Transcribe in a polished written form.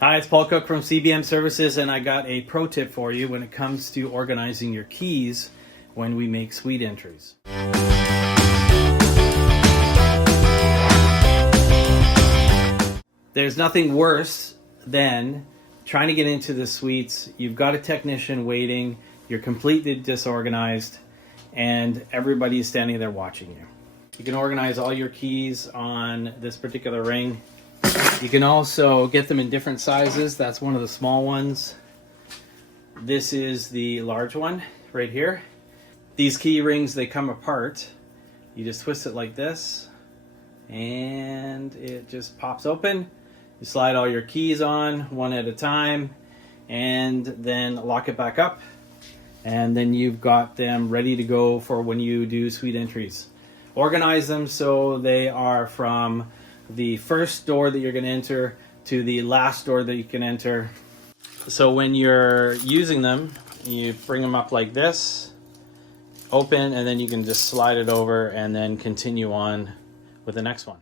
Hi, it's Paul Cook from CBM Services, and I got a pro tip for you when it comes to organizing your keys when we make suite entries. There's nothing worse than trying to get into the suites. You've got a technician waiting, you're completely disorganized, and everybody is standing there watching you. You can organize all your keys on this particular ring. You can also get them in different sizes. That's one of the small ones. This is the large one right here. These key rings, they come apart. You just twist it like this and it just pops open. You slide all your keys on one at a time and then lock it back up. And then you've got them ready to go for when you do suite entries. Organize them so they are from the first door that you're going to enter to the last door that you can enter. So when you're using them, you bring them up like this, open, and then you can just slide it over and then continue on with the next one.